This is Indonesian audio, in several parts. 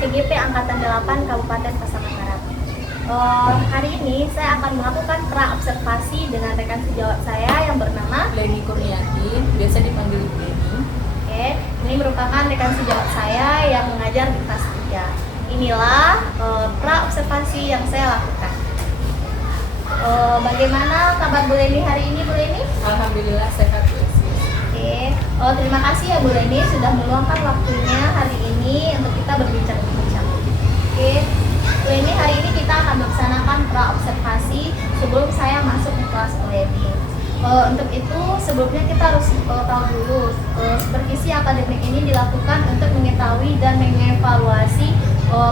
CGP Angkatan 8 Kabupaten Pasaman Barat. Hari ini saya akan melakukan pra-observasi dengan rekan sejawat saya yang bernama Leni Kurniati, biasa dipanggil Leni. Oke, ini merupakan rekan sejawat saya yang mengajar di kelas 3. Inilah pra-observasi yang saya lakukan. Bagaimana kabar Bu Leni hari ini, Bu Leni? Alhamdulillah sehat, Bu Esi. Oke, terima kasih ya Bu Leni sudah meluangkan waktunya hari ini untuk kita berbincang-bincang. Oke, Bu Leni, hari ini kita akan melaksanakan pra-observasi sebelum saya masuk ke kelas Bu Leni. Untuk itu sebelumnya kita harus tahu dulu supervisi akademik ini dilakukan untuk mengetahui dan mengevaluasi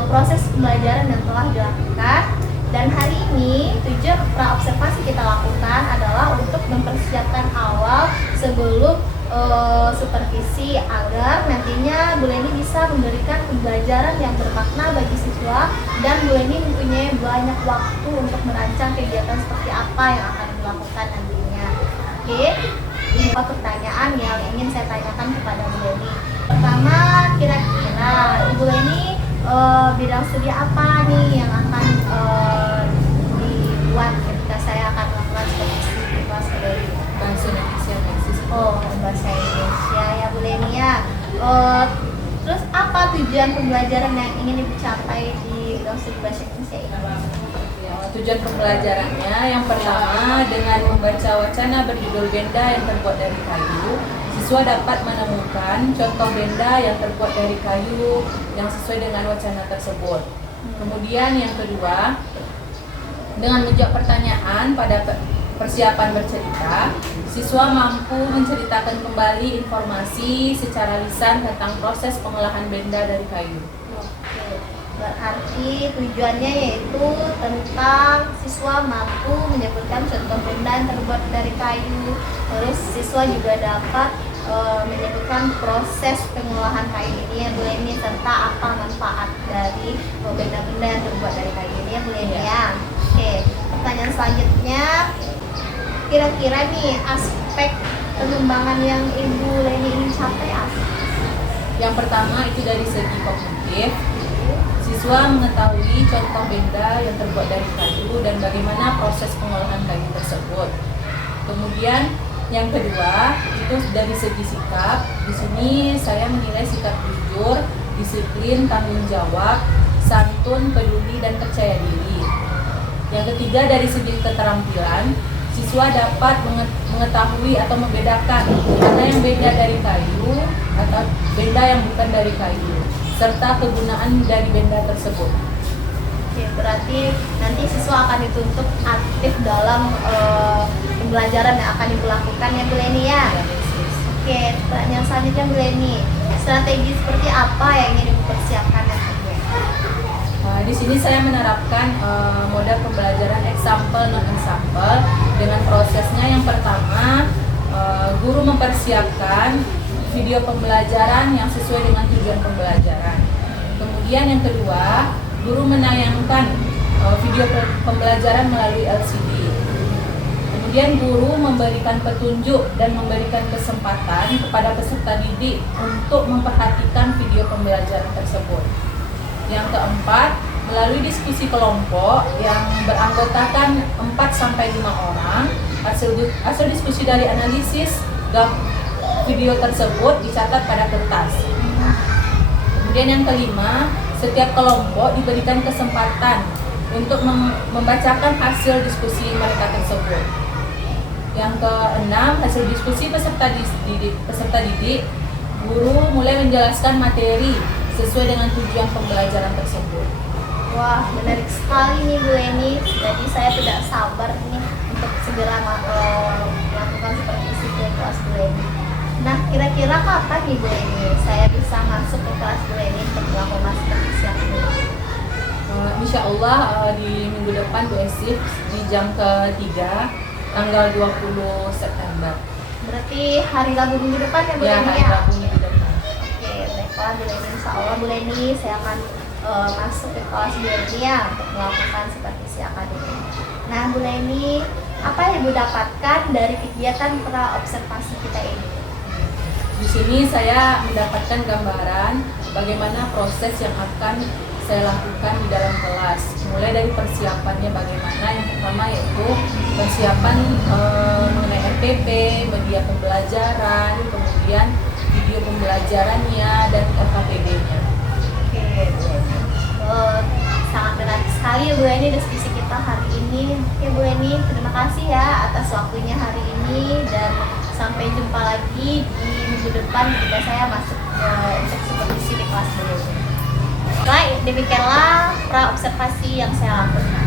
proses pembelajaran yang telah dilakukan. Dan hari ini tujuan pra-observasi kita lakukan adalah untuk mempersiapkan awal sebelum supervisi agar nantinya Bu Leni bisa memberikan pembelajaran yang bermakna bagi siswa dan Bu Leni mempunyai banyak waktu untuk merancang kegiatan seperti apa yang akan dilakukan nantinya. Oke, beberapa pertanyaan yang ingin saya tanyakan kepada Bu Leni. Pertama, kira-kira Ibu Leni bidang studi apa nih yang akan dibuat ketika saya akan melakukan supervisi di kelas Bu Leni? Bahasa Indonesia, Bahasa Indonesia ya Bu Leni ya. Terus apa tujuan pembelajaran yang ingin Ibu capai di bidang studi bahasa Indonesia ini? Tujuan pembelajarannya yang pertama, dengan membaca wacana berjudul benda yang terbuat dari kayu, siswa dapat menemukan contoh benda yang terbuat dari kayu yang sesuai dengan wacana tersebut. Kemudian yang kedua, dengan menjawab pertanyaan pada persiapan bercerita, siswa mampu menceritakan kembali informasi secara lisan tentang proses pengolahan benda dari kayu. Berarti tujuannya yaitu tentang siswa mampu menyebutkan contoh benda yang terbuat dari kayu. Terus siswa juga dapat menyebutkan proses pengolahan kayu ini ya Bu Leni, serta apa manfaat dari benda-benda yang terbuat dari kayu ini ya Bu Leni ya. Oke, pertanyaan selanjutnya, kira-kira nih aspek pengembangan yang Ibu Leni ingin capai apa? Yang pertama itu dari segi kognitif. Siswa mengetahui contoh benda yang terbuat dari kayu dan bagaimana proses pengolahan kayu tersebut. Kemudian yang kedua itu dari segi sikap. Di sini saya menilai sikap jujur, disiplin, tanggung jawab, santun, peduli, dan percaya diri. Yang ketiga dari segi keterampilan, siswa dapat mengetahui atau membedakan mana yang benda dari kayu atau benda yang bukan dari kayu, serta kegunaan dari benda tersebut. Oke, berarti nanti siswa akan dituntut aktif dalam pembelajaran yang akan dilakukan ya Bu Leni ya. Oke, pertanyaan selanjutnya Bu Leni, strategi seperti apa yang ingin dipersiapkan nantinya? Di sini saya menerapkan model pembelajaran example non example dengan prosesnya. Yang pertama, guru mempersiapkan video pembelajaran yang sesuai dengan tujuan pembelajaran. Kemudian yang kedua, guru menayangkan video pembelajaran melalui LCD. Kemudian guru memberikan petunjuk dan memberikan kesempatan kepada peserta didik untuk memperhatikan video pembelajaran tersebut. Yang keempat, melalui diskusi kelompok yang beranggotakan 4-5 orang, hasil diskusi dari analisis video tersebut dicatat pada kertas. Kemudian yang kelima, setiap kelompok diberikan kesempatan untuk membacakan hasil diskusi mereka tersebut. Yang keenam, hasil diskusi peserta didik, guru mulai menjelaskan materi sesuai dengan tujuan pembelajaran tersebut. Wah, menarik sekali nih Bu Leni. Jadi saya tidak sabar nih untuk segera melakukan supervisi ke kelas Bu Leni. Nah, kira-kira kapan nih Bu Leni saya bisa masuk ke kelas Bu Leni untuk melakukan supervisi akademik? Insya Allah di minggu depan Bu Esi di jam ketiga tanggal 20 September. Berarti hari Rabu minggu depan ya Bu Leni Hari ya? Rabu minggu depan. Oke, baiklah Bu Leni. Insya Allah Bu Leni saya akan masuk ke kelas Bu Leni ya untuk melakukan supervisi akademik. Nah Bu Leni, apa yang Ibu dapatkan dari kegiatan pra-observasi kita ini? Di sini saya mendapatkan gambaran bagaimana proses yang akan saya lakukan di dalam kelas. Mulai dari persiapannya bagaimana, yang pertama yaitu persiapan mengenai RPP, media pembelajaran, kemudian video pembelajarannya, dan LKPD-nya. Oke, Bu Eni. Sangat menarik sekali ya Bu Eni diskusi kita hari ini. Oke Bu Eni, terima kasih ya atas waktunya hari ini, dan sampai jumpa lagi di minggu depan ketika saya masuk untuk supervisi di kelas berikutnya. Baik, demikianlah pra observasi yang saya lakukan.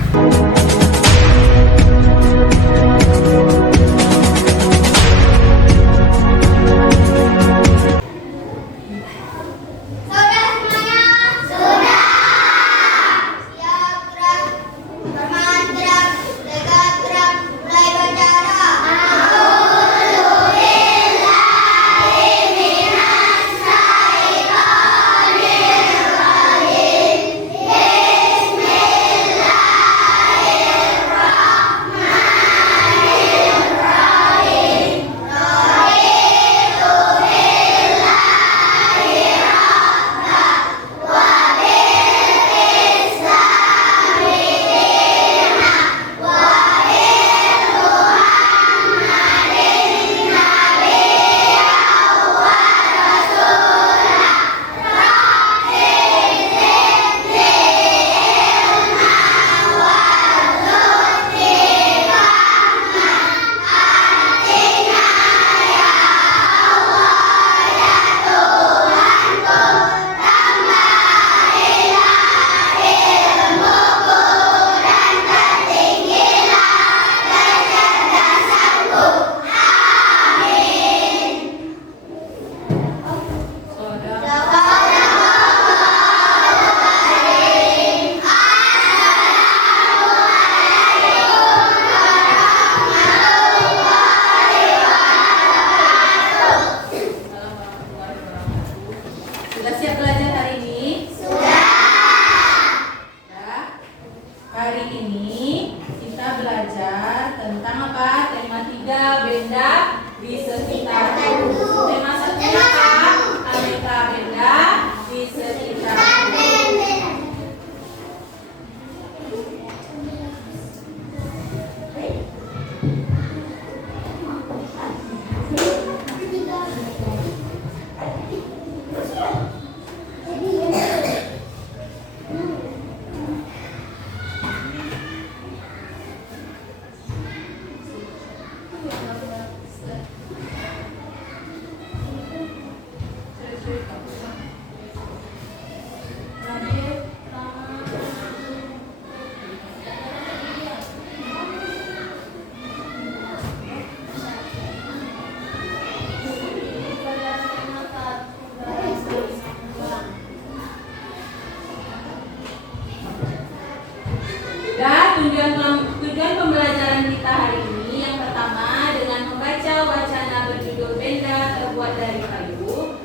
Tujuan pembelajaran kita hari ini yang pertama dengan membaca wacana berjudul Benda Terbuat dari Kayu,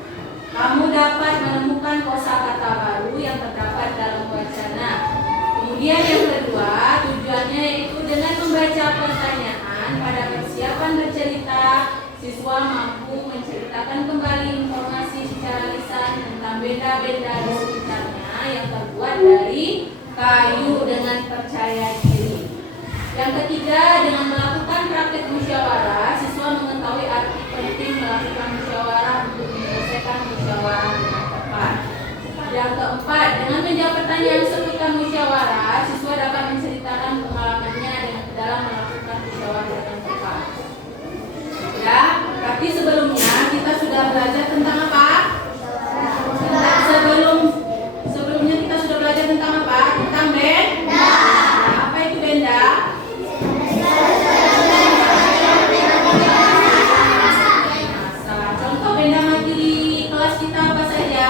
kamu dapat menemukan kosakata baru yang terdapat dalam wacana. Kemudian yang kedua, tujuannya yaitu dengan membaca pertanyaan pada persiapan bercerita, siswa mampu menceritakan kembali informasi secara lisan tentang benda-benda di sekitarnya yang terbuat dari kayu dengan percaya diri. Yang ketiga, dengan melakukan praktek musyawarah, siswa mengetahui arti penting melakukan musyawarah untuk menyelesaikan musyawarah dengan tepat. Yang keempat, dengan menjawab pertanyaan seputar musyawarah, siswa dapat menceritakan pengalamannya dalam melakukan musyawarah dengan tepat. Ya, tapi sebelumnya kita sudah belajar tentang apa? Sebelumnya kita sudah belajar tentang apa? Tentang benda. Nah, apa itu benda? Contoh benda mati di kelas kita apa saja?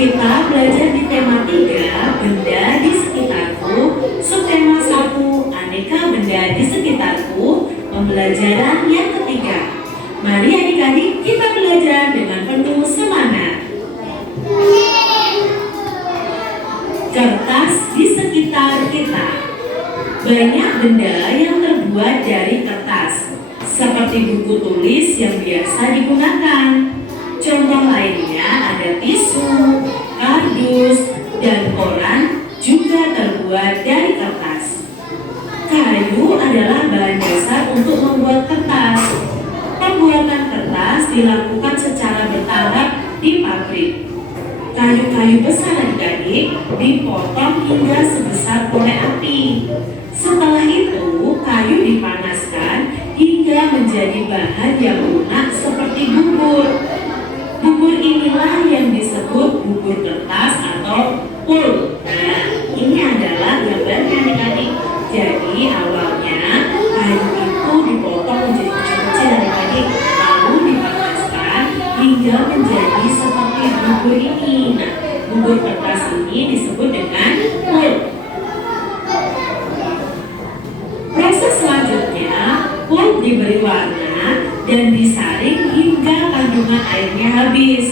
Kita belajar di tema 3, benda di sekitarku, subtema 1, aneka benda di sekitarku, pembelajaran yang ketiga. Mari adik-adik kita belajar dengan penuh semangat. Kertas di sekitar kita. Banyak benda yang terbuat dari kertas, seperti buku tulis yang biasa digunakan. Contoh lainnya ada tisu, kardus, dan koran juga terbuat dari kertas. Kayu adalah bahan dasar untuk membuat kertas. Pembuatan kertas dilakukan secara bertahap di pabrik. Kayu-kayu besar adik-adik dipotong hingga sebesar korek api. Setelah itu, kayu dipanaskan hingga menjadi bahan yang lunak seperti bubur. Bubur inilah yang disebut bubur kertas atau pulp. Nah, ini adalah gambarnya adik-adik. Jadi awalnya kayu itu dipotong menjadi kecil-kecil adik-adik, lalu dipanaskan hingga menjadi seperti bubur ini. Nah, bubur kertas ini disebut dengan pulp. Proses selanjutnya, pulp diberi warna dan disaring hingga kandungan airnya habis.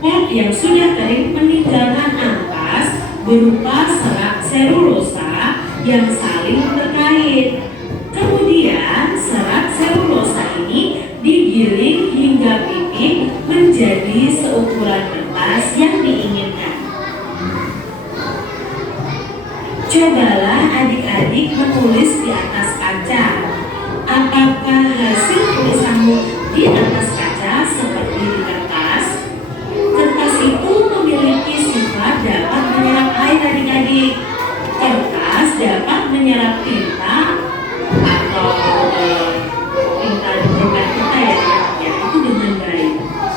Pulp yang sudah kering meninggalkan ampas berupa serat selulosa yang saling terkait. Kemudian serat selulosa ini digiling hingga pipih menjadi seukuran kertas yang diinginkan. Cobalah adik-adik menulis di atas kaca. Apakah hasil tulisanmu di atas kaca seperti di kertas? Kertas itu memiliki sifat dapat menyerap air adik-adik. Kertas dapat menyerap tinta atau tinta di permukaan kita ya itu dengan baik.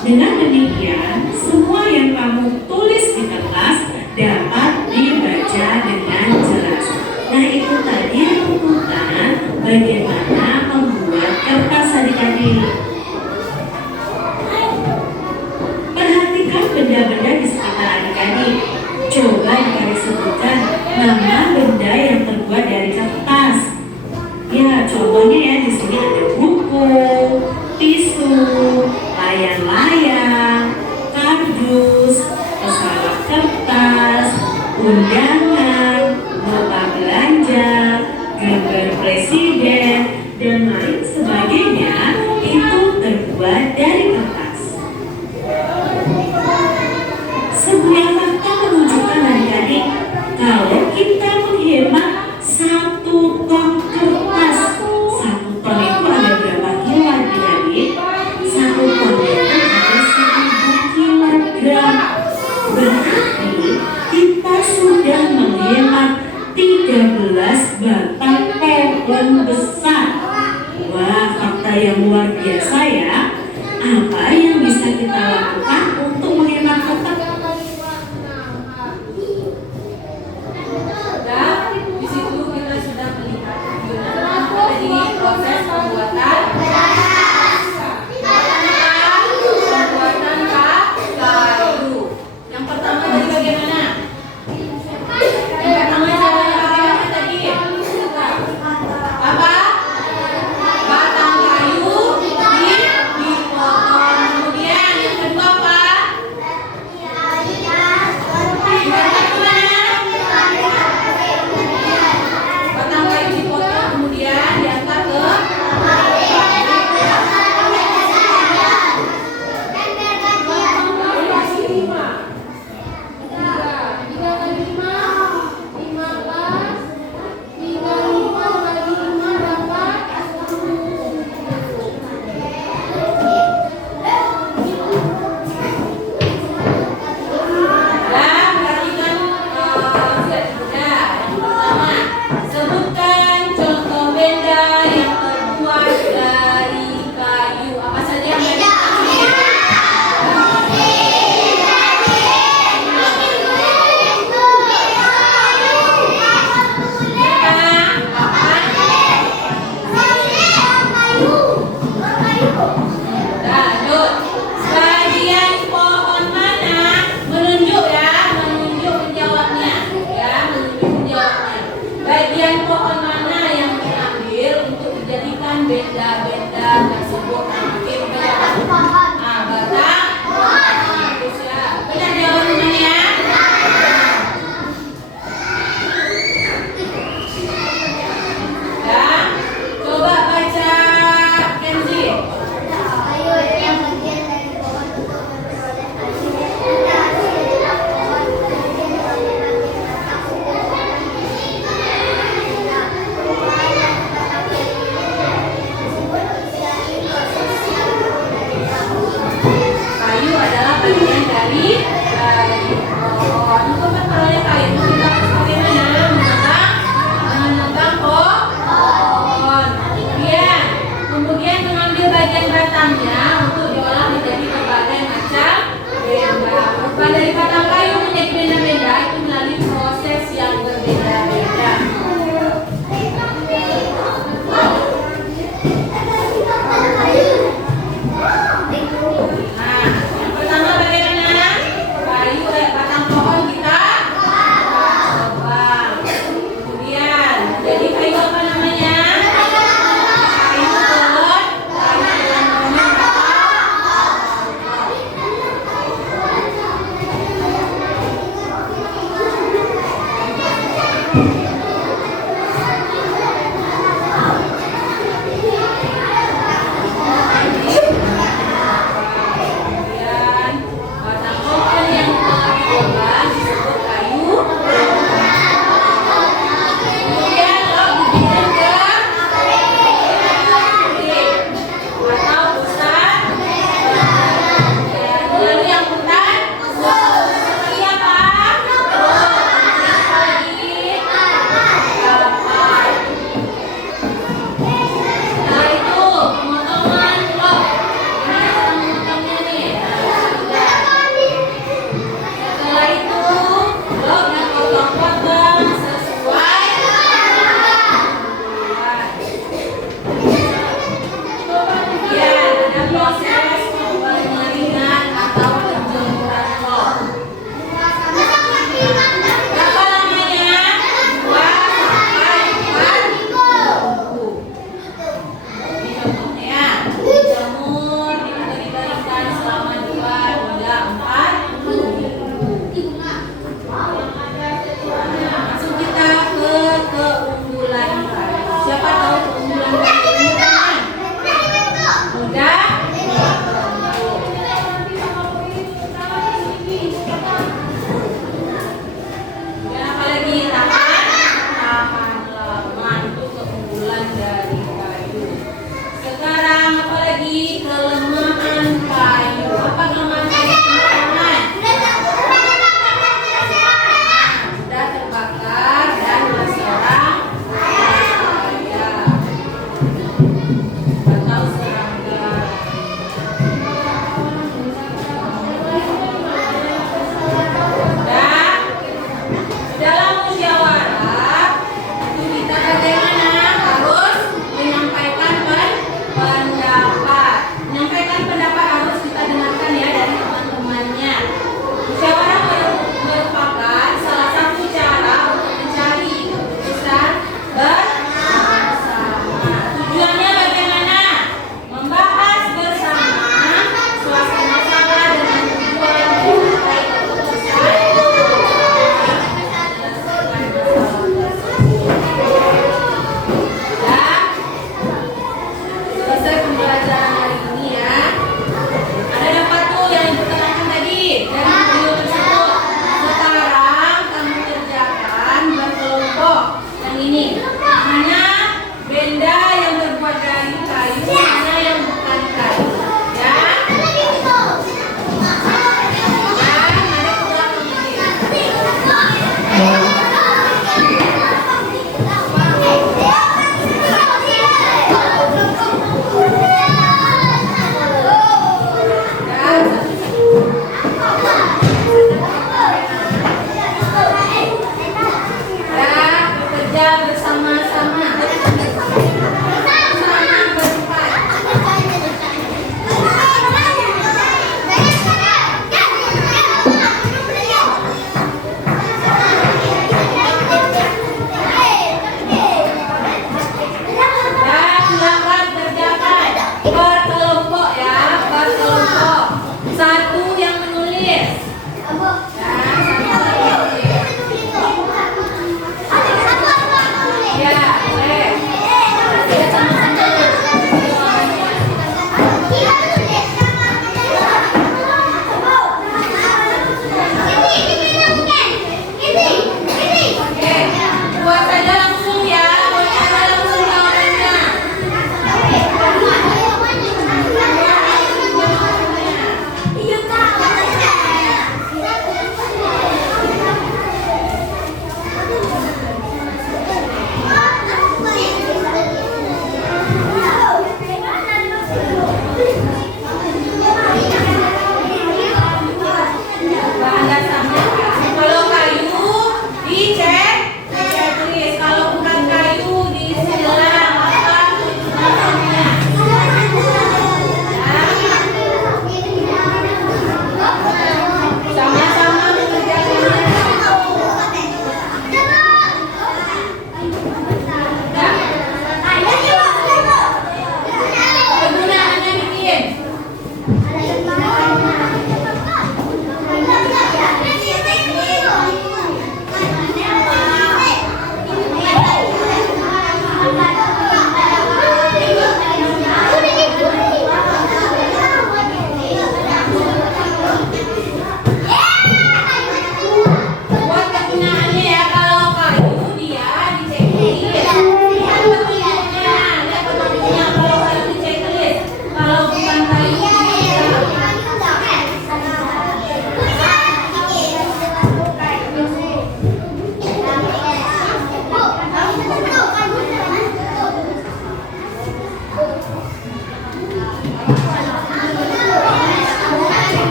Dengan demikian, semua yang kamu tulis di kertas dapat dibaca dengan jelas. Nah, itu tadi runutan bagaimana membuat kertas adik-adik. Perhatikan benda-benda di sekitar adik-adik. Coba adik-adik sebutkan nama benda yang terbuat dari kertas. Ya, contohnya ya di sini ada buku, tisu, layang-layang, kardus, pesawat kertas, undangan, nota belanja, gambar presiden, dan lain sebagainya itu terbuat dari kertas. Sebuah fakta menunjukkan adik-adik kalau kita menghemat 1 ton kertas. 1 ton itu ada berapa kilo adik-adik? 1 ton itu ada 1000 kilogram. Berarti kita sudah menghemat 13 batang pohon besar. Wah, fakta yang luar biasa ya. Apa yang bisa kita lakukan untuk menghemat kertas? Di situ kita sudah melihat tadi proses pembuatan kayu. Yang pertama tadi bagaimana? Yang pertama caranya bagaimana tadi? Apa? Batang kayu dipotong. Kemudian yang kedua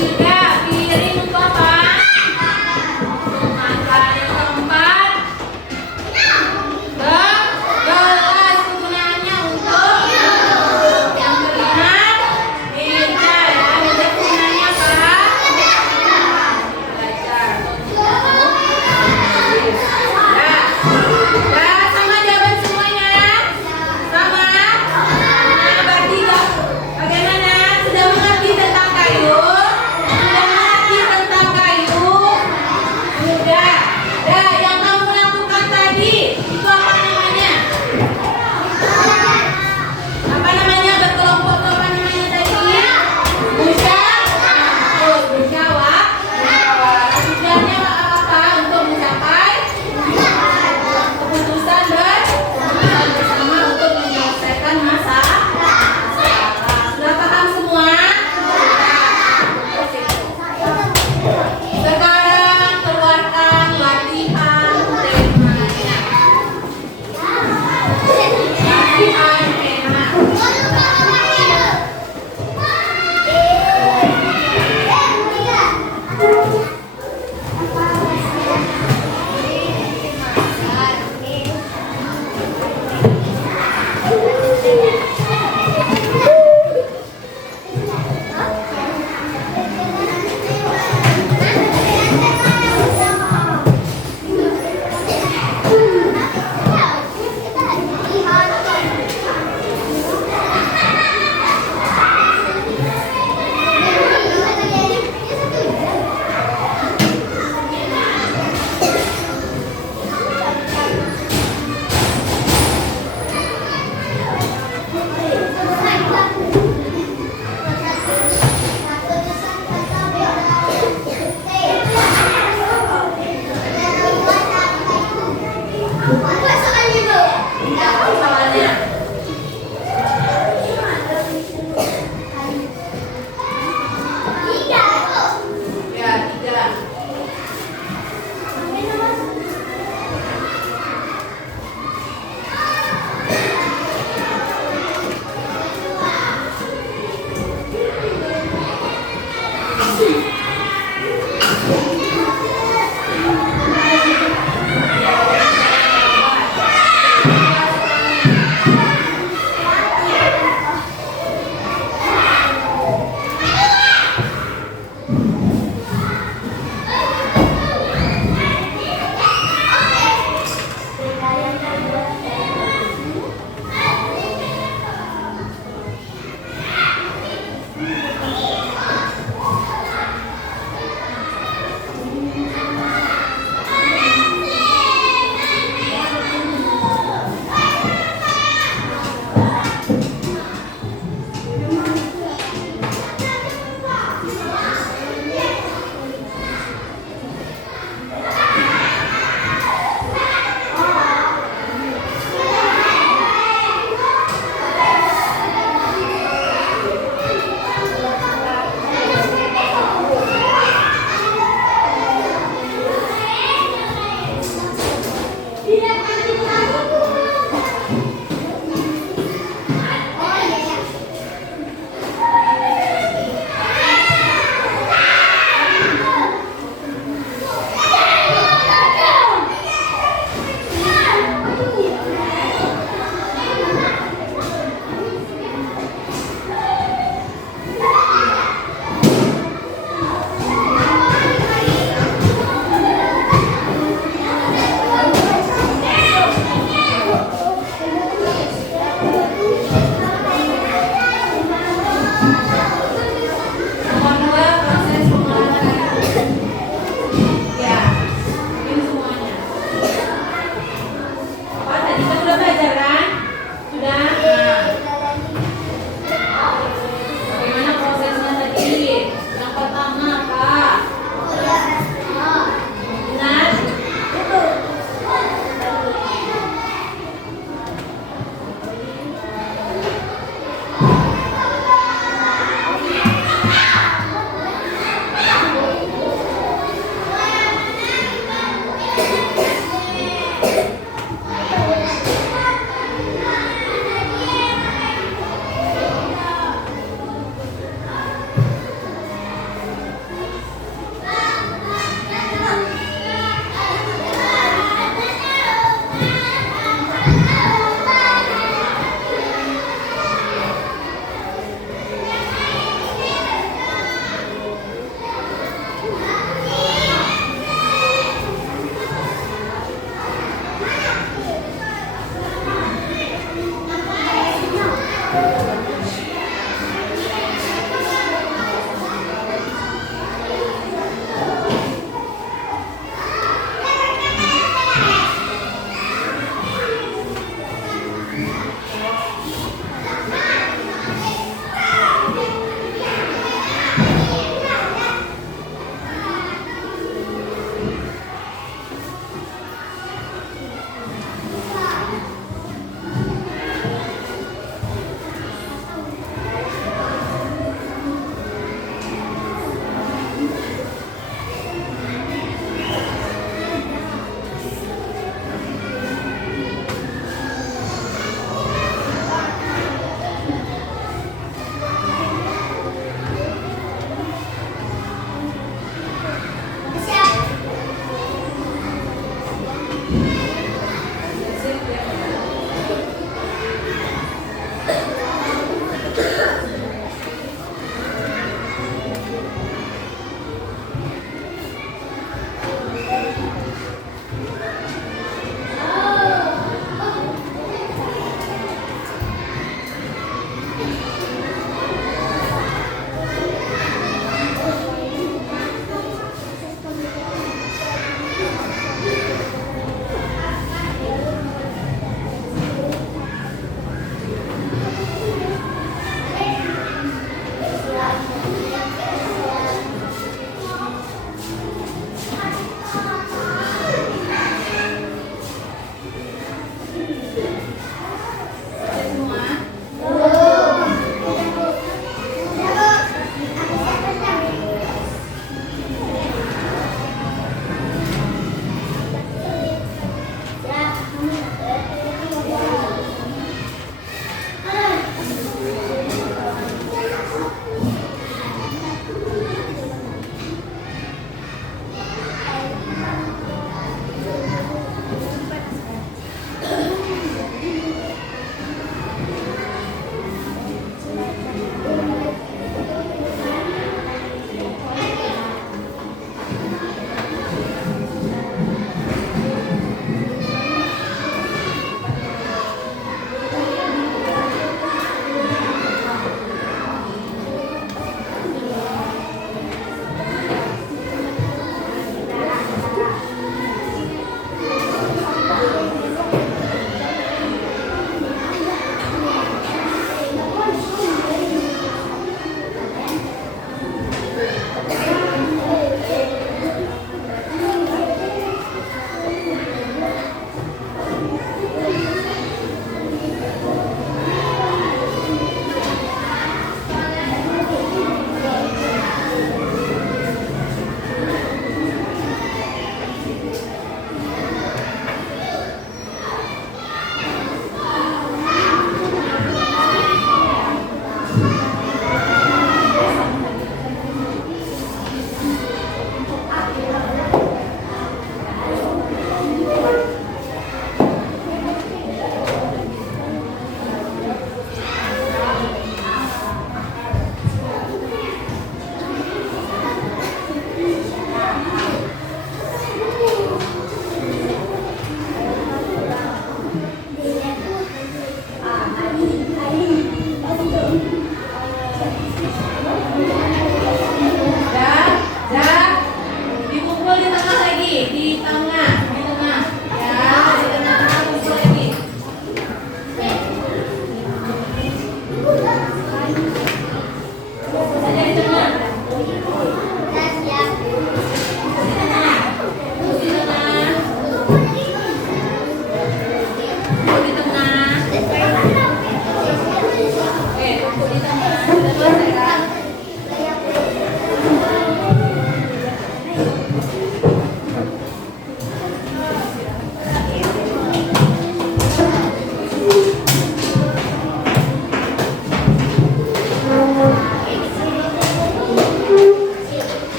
ketiga, piring untuk apa? Untuk makan. Yang keempat, gelas kegunaannya untuk. Yang kelima, meja ya. Meja kegunaannya apa? Belajar. Ya, sama jawaban semuanya. Sama. Nah, berarti bagaimana? Sudah mengerti tentang kayu? Sudah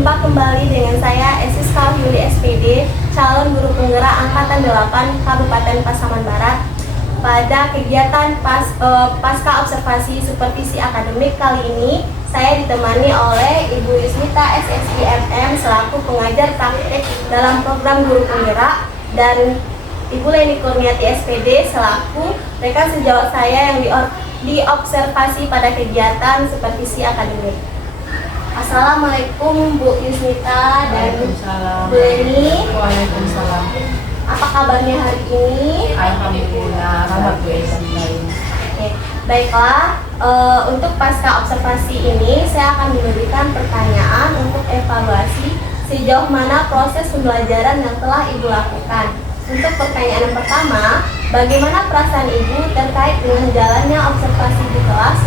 Jumpa kembali dengan saya Esis Kahyuli SPD, calon guru penggerak Angkatan 8 Kabupaten Pasaman Barat. Pada kegiatan pasca observasi supervisi akademik kali ini, saya ditemani oleh Ibu Yusmita SSIMM selaku pengajar praktik dalam program guru penggerak dan Ibu Leni Kurniati SPD selaku rekan sejawat saya yang diobservasi pada kegiatan supervisi akademik. Assalamualaikum Bu Yusmita dan Bu Leni. Waalaikumsalam. Apa kabarnya hari ini? Alhamdulillah. Oke, baiklah. Untuk pasca observasi ini saya akan memberikan pertanyaan untuk evaluasi sejauh mana proses pembelajaran yang telah Ibu lakukan. Untuk pertanyaan yang pertama, bagaimana perasaan Ibu terkait dengan jalannya observasi di kelas?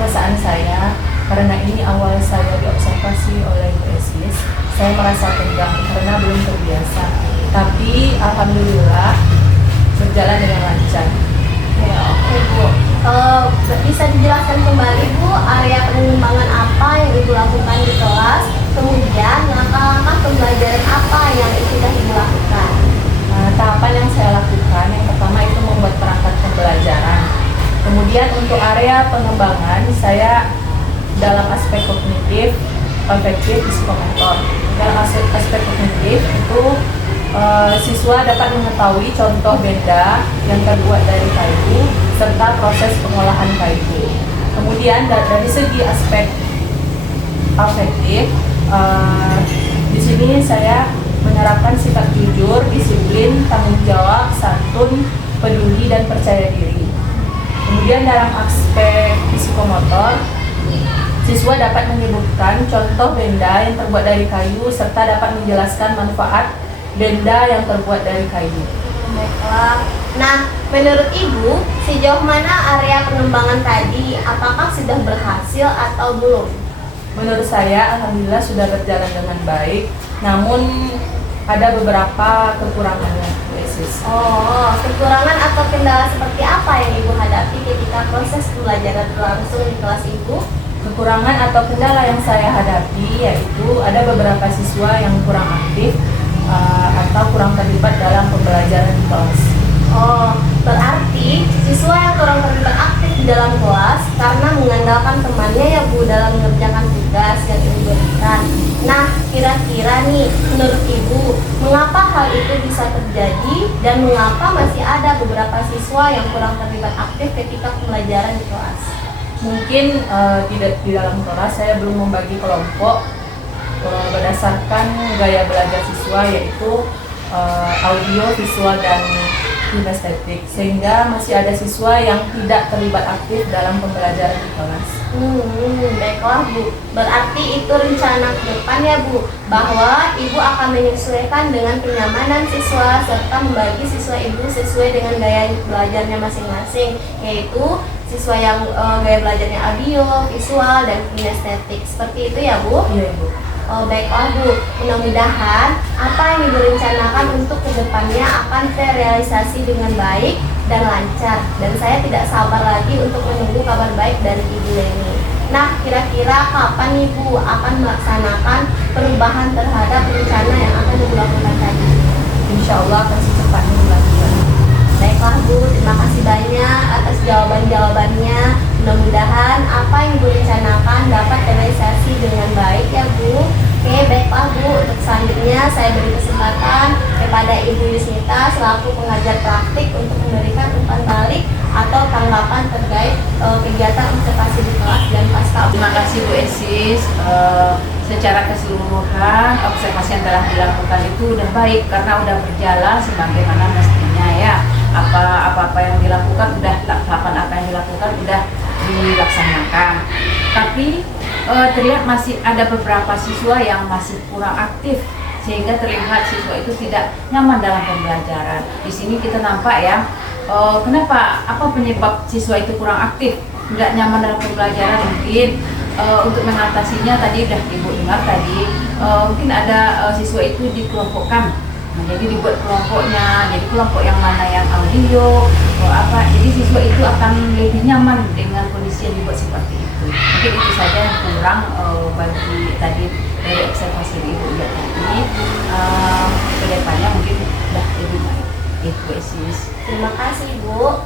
Perasaan saya, karena ini awal saya diobservasi oleh Bu Esis, saya merasa tegang karena belum terbiasa. Tapi alhamdulillah berjalan dengan lancar. Ya, oke Bu. Bisa dijelaskan kembali Bu area pengembangan apa yang Ibu lakukan di kelas, kemudian langkah-langkah pembelajaran apa yang sudah Ibu lakukan? Tahapan yang saya lakukan, yang pertama itu membuat perangkat pembelajaran. Kemudian untuk area pengembangan, saya dalam aspek kognitif, afektif, psikomotor. Dalam aspek kognitif itu siswa dapat mengetahui contoh benda yang terbuat dari kayu serta proses pengolahan kayu. Kemudian dari segi aspek afektif, di sini saya menerapkan sikap jujur, disiplin, tanggung jawab, santun, peduli, dan percaya diri. Kemudian dalam aspek psikomotor, siswa dapat menyebutkan contoh benda yang terbuat dari kayu serta dapat menjelaskan manfaat benda yang terbuat dari kayu. Baiklah. Nah, menurut Ibu, sejauh mana area pengembangan tadi? Apakah sudah berhasil atau belum? Menurut saya, alhamdulillah sudah berjalan dengan baik, namun ada beberapa kekurangannya, Bu Esis. Oh, kekurangan atau kendala seperti apa yang Ibu hadapi ketika proses pembelajaran berlangsung di kelas Ibu? Kekurangan atau kendala yang saya hadapi yaitu ada beberapa siswa yang kurang aktif atau kurang terlibat dalam pembelajaran di kelas. Oh, berarti siswa yang kurang terlibat aktif di dalam kelas karena mengandalkan temannya ya Bu dalam mengerjakan tugas yang Ibu berikan. Nah, kira-kira nih menurut Ibu, mengapa hal itu bisa terjadi dan mengapa masih ada beberapa siswa yang kurang terlibat aktif ketika pembelajaran di kelas? Mungkin di dalam kelas saya belum membagi kelompok berdasarkan gaya belajar siswa yaitu audio, visual, dan kinestetik, sehingga masih ada siswa yang tidak terlibat aktif dalam pembelajaran di kelas. Baiklah Bu, berarti itu rencana ke depan ya Bu, bahwa Ibu akan menyesuaikan dengan kenyamanan siswa serta membagi siswa Ibu sesuai dengan gaya belajarnya masing-masing, yaitu siswa yang gaya belajarnya audio, visual, dan kinestetik. Seperti itu ya Bu? Iya Ibu. Oh, baiklah Bu, mudah-mudahan apa yang Ibu rencanakan untuk kedepannya akan terrealisasi dengan baik dan lancar. Dan saya tidak sabar lagi untuk menunggu kabar baik dari Ibu Leni. Nah, kira-kira kapan Ibu akan melaksanakan perubahan terhadap rencana yang akan Ibu lakukan tadi? Insya Allah akan secepatnya dilakukan. Baiklah Bu, terima kasih banyak atas jawaban-jawabannya. Mudah-mudahan apa yang Ibu rencanakan dapat terrealisasi dengan baik ya Bu. Oke, baiklah Bu, untuk selanjutnya saya beri kesempatan kepada Ibu Yusmita selaku pengajar praktik untuk memberikan umpan balik atau tanggapan terkait kegiatan observasi di kelas dan pasca. Terima kasih Bu Esis. Secara keseluruhan observasi yang telah dilakukan itu udah baik karena udah berjalan sebagaimana mestinya ya. Apa-apa yang dilakukan udah, tahapan apa yang dilakukan udah dilaksanakan. Tapi terlihat masih ada beberapa siswa yang masih kurang aktif sehingga terlihat siswa itu tidak nyaman dalam pembelajaran. Di sini kita nampak ya, kenapa, apa penyebab siswa itu kurang aktif, tidak nyaman dalam pembelajaran. Mungkin untuk mengatasinya tadi udah Ibu dengar tadi, mungkin ada siswa itu dikelompokkan Nah, jadi dibuat kelompoknya, jadi kelompok yang mana yang audio atau apa, jadi siswa itu akan lebih nyaman dengan kondisi yang dibuat seperti itu. Mungkin itu saja yang kurang bagi tadi dari observasi Ibu lihat tadi. Kedepannya mungkin sudah lebih baik. Itu Isis. Terima kasih Bu.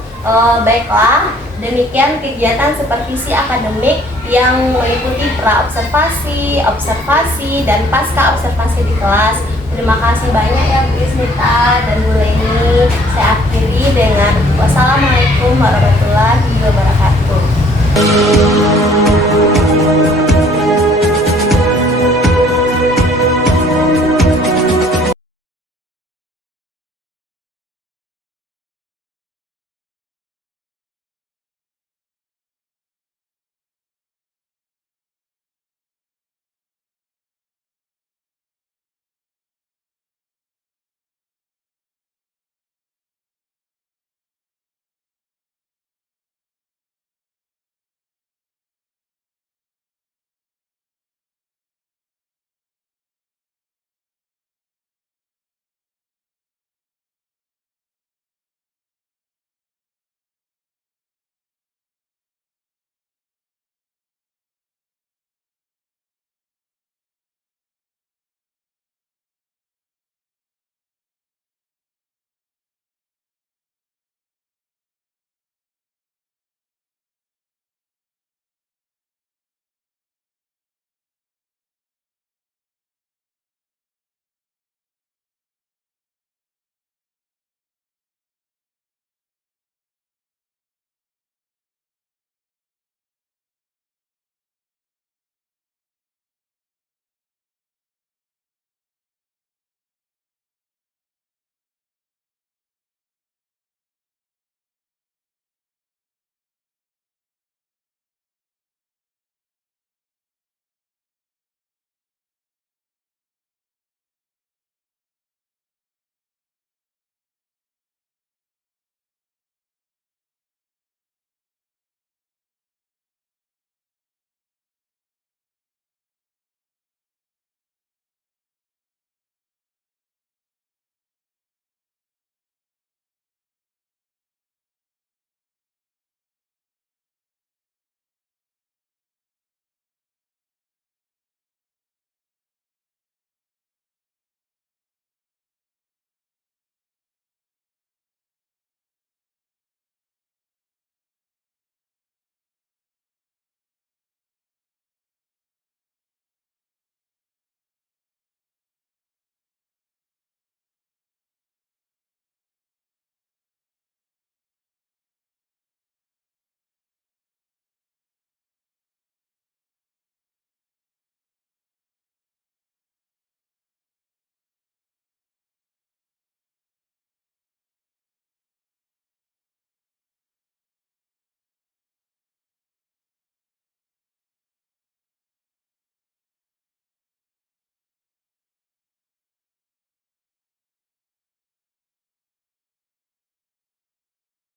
Baiklah, demikian kegiatan supervisi akademik yang meliputi pra-observasi, observasi, dan pasca observasi di kelas. Terima kasih banyak ya Bu Isnita dan Bu Leni. Saya akhiri dengan wassalamualaikum warahmatullahi wabarakatuh.